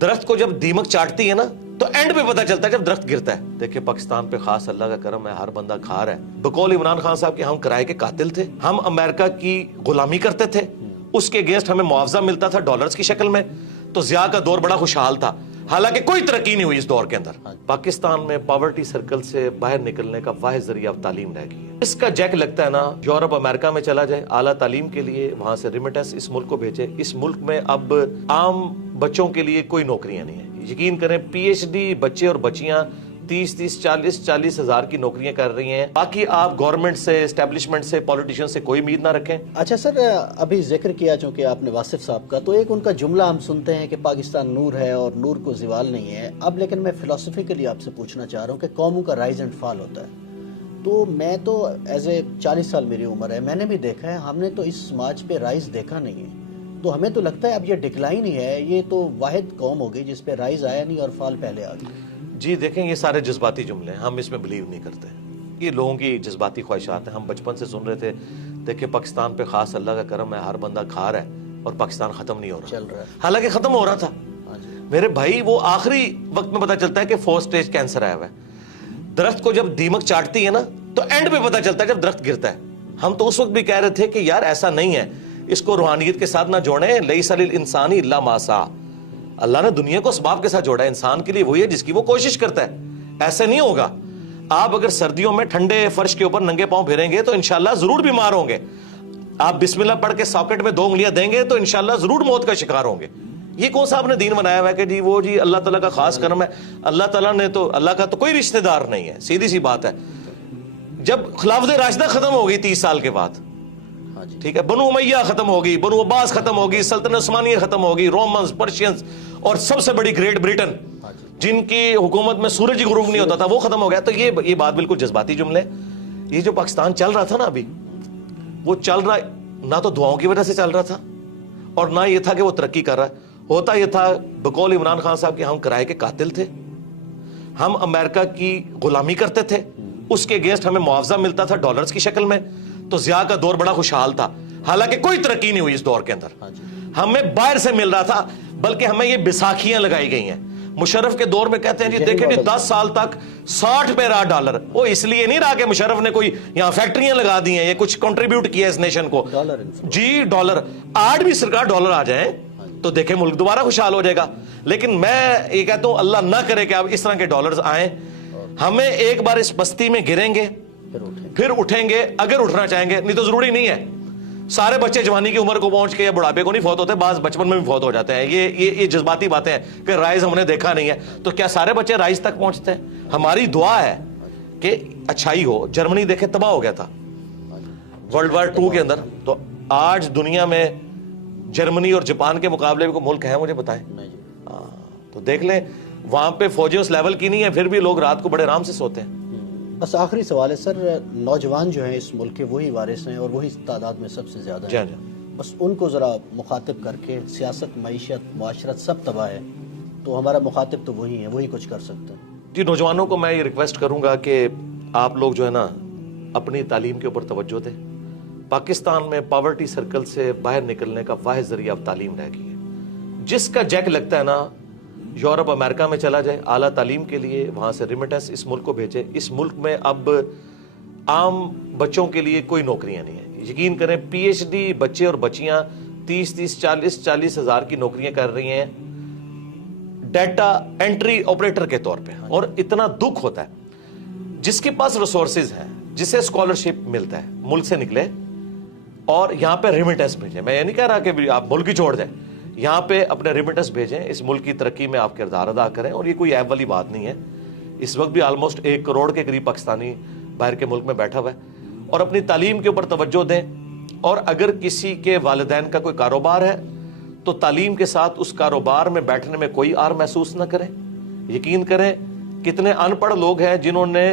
درخت کو جب دیمک چاٹتی ہے نا تو اینڈ پہ پتہ چلتا ہے جب درخت گرتا ہے. دیکھیں پاکستان پہ خاص اللہ کا کرم ہے, ہر بندہ کھا رہا ہے. بقول عمران خان صاحب کے ہم کرائے کے قاتل تھے, ہم امریکہ کی غلامی کرتے تھے, اس کے اگینسٹ ہمیں معاوضہ ملتا تھا ڈالرز کی شکل میں. تو ضیاء کا دور بڑا خوشحال تھا, حالانکہ کوئی ترقی نہیں ہوئی اس دور کے اندر. پاکستان میں پاورٹی سرکل سے باہر نکلنے کا واحد ذریعہ اب تعلیم رہ گئی ہے. اس کا جیک لگتا ہے نا, یورپ امریکہ میں چلا جائے اعلیٰ تعلیم کے لیے, وہاں سے ریمیٹنس اس ملک کو بھیجے. اس ملک میں اب عام بچوں کے لیے کوئی نوکریاں نہیں ہیں. یقین کریں پی ایچ ڈی بچے اور بچیاں 30-40 ہزار کی نوکریاں کر رہی ہیں. باقی آپ گورنمنٹ سے, اسٹیبلشمنٹ سے, پولیٹیشین سے کوئی امید نہ رکھیں. اچھا سر, ابھی ذکر کیا چونکہ آپ نے واصف صاحب کا, تو ایک ان کا جملہ ہم سنتے ہیں کہ پاکستان نور ہے اور نور کو زوال نہیں ہے. اب لیکن میں فلسفیکلی آپ سے پوچھنا چاہ رہا ہوں کہ قوموں کا رائز اینڈ فال ہوتا ہے. تو میں تو ایز اے 40 سال میری عمر ہے, میں نے بھی دیکھا ہے, ہم نے تو اس سماج پہ رائز دیکھا نہیں ہے. تو ہمیں تو لگتا ہے اب یہ ڈکلائن ہی ہے, یہ تو واحد قوم ہوگی جس پہ رائز آیا نہیں اور فال پہلے آ گیا. جی دیکھیں یہ سارے جذباتی جملے ہیں, ہم اس میں بلیو نہیں کرتے. یہ لوگوں کی جذباتی خواہشات ہیں. ہم بچپن سے سن رہے تھے دیکھیں پاکستان پہ خاص اللہ کا کرم ہے, ہر بندہ کھا رہا ہے اور پاکستان ختم نہیں ہو رہا. چل رہا ہے, حالانکہ ختم ہو رہا تھا میرے بھائی. وہ آخری وقت میں پتہ چلتا ہے کہ 4 سٹیج کینسر آیا ہوا ہے. درخت کو جب دیمک چاٹتی ہے نا تو اینڈ پہ پتہ چلتا ہے جب درخت گرتا ہے. ہم تو اس وقت بھی کہہ رہے تھے کہ یار ایسا نہیں ہے, اس کو روحانیت کے ساتھ نہ جوڑیں. لیس للانسان الا ما سعی, اللہ نے دنیا کو اسباب کے ساتھ جوڑا ہے, انسان کے لیے وہی ہے جس کی وہ کوشش کرتا ہے. ایسے نہیں ہوگا. آپ اگر سردیوں میں ٹھنڈے فرش کے اوپر ننگے پاؤں پھریں گے تو انشاءاللہ ضرور بیمار ہوں گے. آپ بسم اللہ پڑھ کے ساکٹ میں 2 انگلیاں دیں گے تو انشاءاللہ ضرور موت کا شکار ہوں گے. یہ کون صاحب نے دین بنایا ہوا ہے کہ جی وہ جی اللہ تعالیٰ کا خاص کرم ہے. اللہ تعالیٰ نے تو, اللہ کا تو کوئی رشتہ دار نہیں ہے, سیدھی سی بات ہے. جب خلافت راشدہ ختم ہو گئی 30 سال کے بعد, ٹھیک ہے, بنو امیہ ختم ہوگی, بنو عباس ختم ہوگی, سلطنت عثمانیہ ختم ہوگی, رومنز, پرشینز, اور سب سے بڑی گریٹ بریٹن جن کی حکومت میں سورج ہی غروب نہیں ہوتا تھا وہ ختم ہو گیا. تو یہ بات بالکل جذباتی جملے. یہ جو پاکستان چل رہا تھا نا ابھی, وہ چل رہا نہ تو دعاؤں کی وجہ سے چل رہا تھا اور نہ یہ تھا کہ وہ ترقی کر رہا ہے. ہوتا یہ تھا بقول عمران خان صاحب کے ہم کرائے کے قاتل تھے, ہم امریکہ کی غلامی کرتے تھے, اس کے اگینسٹ ہمیں معاوضہ ملتا تھا ڈالرز کی شکل میں. تو ضیاء کا دور بڑا خوشحال تھا, حالانکہ کوئی ترقی نہیں ہوئی اس دور کے اندر. ہمیں باہر سے مل رہا تھا, بلکہ ہمیں یہ بیساکھیاں لگائی گئی ہیں. مشرف کے دور میں کہتے ہیں جی دیکھیں جی 10 سال تک 60 پہ رہا ڈالر. وہ اس لیے نہیں رہا کہ مشرف نے کوئی یہاں فیکٹریاں لگا دی ہیں, یہ کچھ کنٹریبیوٹ کیا اس نیشن کو. جی ڈالر, آج بھی سرکار ڈالر آ جائیں تو دیکھیں ملک دوبارہ خوشحال ہو جائے گا. لیکن میں یہ کہتا ہوں اللہ نہ کرے کہ اب اس طرح کے ڈالرز آئیں. ہمیں ایک بار اس بستی میں گریں گے پھر اٹھیں گے اگر اٹھنا چاہیں گے, نہیں تو ضروری نہیں ہے. سارے بچے جوانی کی عمر کو پہنچ کے یا بڑھاپے کو نہیں فوت ہوتے, بعض بچپن میں بھی فوت ہو جاتے ہیں. یہ جذباتی باتیں ہیں کہ رائز ہم نے دیکھا نہیں ہے. تو کیا سارے بچے رائز تک پہنچتے ہیں؟ ہماری دعا ہے کہ اچھائی ہو. جرمنی دیکھیں تباہ ہو گیا تھا ورلڈ وار 2 کے اندر. تو آج دنیا میں جرمنی اور جاپان کے مقابلے میں کوئی ملک ہے مجھے بتائیں؟ تو دیکھ لیں وہاں پہ فوجیں اس لیول کی نہیں ہیں, پھر بھی لوگ رات کو بڑے آرام سے سوتے ہیں. بس آخری سوال ہے سر, نوجوان جو ہیں اس ملک کے وہی وارث ہیں اور وہی تعداد میں سب سے زیادہ ہیں. بس ان کو ذرا مخاطب کر کے, سیاست, معیشت, معاشرت سب تباہ ہے, تو ہمارا مخاطب تو وہی ہے, وہی کچھ کر سکتے ہیں. جی نوجوانوں کو میں یہ ریکویسٹ کروں گا کہ آپ لوگ جو ہے نا اپنی تعلیم کے اوپر توجہ دیں. پاکستان میں پاورٹی سرکل سے باہر نکلنے کا واحد ذریعہ اب تعلیم رہ گئی ہے. جس کا جیک لگتا ہے نا یورپ امریکہ میں چلا جائے اعلیٰ تعلیم کے لیے, وہاں سے ریمیٹنس اس ملک کو بھیجے. اس ملک میں اب عام بچوں کے لیے کوئی نوکریاں نہیں ہیں. یقین کریں پی ایچ ڈی بچے اور بچیاں 30-40 ہزار کی نوکریاں کر رہی ہیں ڈیٹا انٹری آپریٹر کے طور پہ. اور اتنا دکھ ہوتا ہے جس کے پاس ریسورسز ہیں, جسے اسکالرشپ ملتا ہے, ملک سے نکلے اور یہاں پہ ریمیٹنس بھیجیں. میں یہ نہیں کہہ رہا کہ آپ ملک ہی چھوڑ دیں, یہاں پہ اپنے ریمیٹنس بھیجیں, اس ملک کی ترقی میں آپ کردار ادا کریں. اور یہ کوئی عیب والی بات نہیں ہے. اس وقت بھی آلموسٹ 1 کروڑ کے قریب پاکستانی باہر کے ملک میں بیٹھا ہوا ہے. اور اپنی تعلیم کے اوپر توجہ دیں. اور اگر کسی کے والدین کا کوئی کاروبار ہے تو تعلیم کے ساتھ اس کاروبار میں بیٹھنے میں کوئی آر محسوس نہ کریں. یقین کریں کتنے ان پڑھ لوگ ہیں جنہوں نے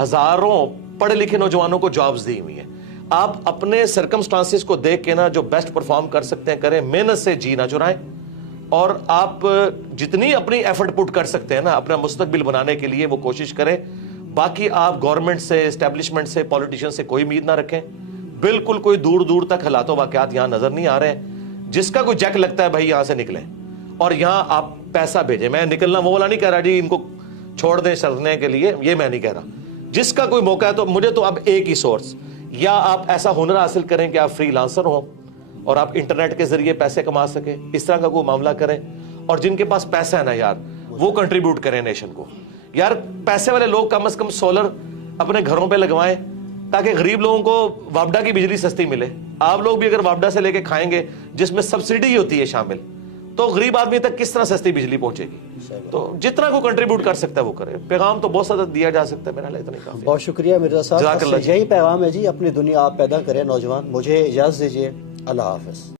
ہزاروں پڑھے لکھے نوجوانوں کو جابز دی ہوئی ہیں. آپ اپنے سرکمسٹانسز کو دیکھ کے نا جو بیسٹ پرفارم کر سکتے ہیں کریں, محنت سے جی نہ چرائیں. اور آپ جتنی اپنی ایفرٹ پٹ کر سکتے ہیں نا اپنا مستقبل بنانے کے لیے وہ کوشش کریں. باقی آپ گورنمنٹ سے, اسٹیبلشمنٹ سے, پولیٹیشین سے کوئی امید نہ رکھیں. بالکل کوئی دور دور تک حالات و واقعات یہاں نظر نہیں آ رہے ہیں. جس کا کوئی جیک لگتا ہے بھائی یہاں سے نکلیں. اور یہاں آپ پیسہ بھیجیں. میں نکلنا وہ والا نہیں کہہ رہا جی ان کو چھوڑ دیں شرنے کے لیے, یہ میں نہیں کہہ رہا. جس کا کوئی موقع ہے تو مجھے تو اب ایک ہی سورس, یا آپ ایسا ہنر حاصل کریں کہ آپ فری لانسر ہوں اور آپ انٹرنیٹ کے ذریعے پیسے کما سکیں, اس طرح کا کوئی معاملہ کریں. اور جن کے پاس پیسہ ہے نا یار, وہ کنٹریبیوٹ کریں نیشن کو. یار پیسے والے لوگ کم از کم سولر اپنے گھروں پہ لگوائیں تاکہ غریب لوگوں کو وابڈا کی بجلی سستی ملے. آپ لوگ بھی اگر وابڈا سے لے کے کھائیں گے جس میں سبسڈی ہوتی ہے شامل, تو غریب آدمی تک کس طرح سستی بجلی پہنچے گی؟ تو جتنا کو کنٹریبیوٹ کر سکتا ہے وہ کرے. پیغام تو بہت زیادہ دیا جا سکتا ہے, میرا اتنا ہی کافی. بہت شکریہ مرزا صاحب, جزاک اللہ. یہی پیغام ہے جی, اپنی دنیا آپ پیدا کریں نوجوان. مجھے اجازت دیجیے, اللہ حافظ.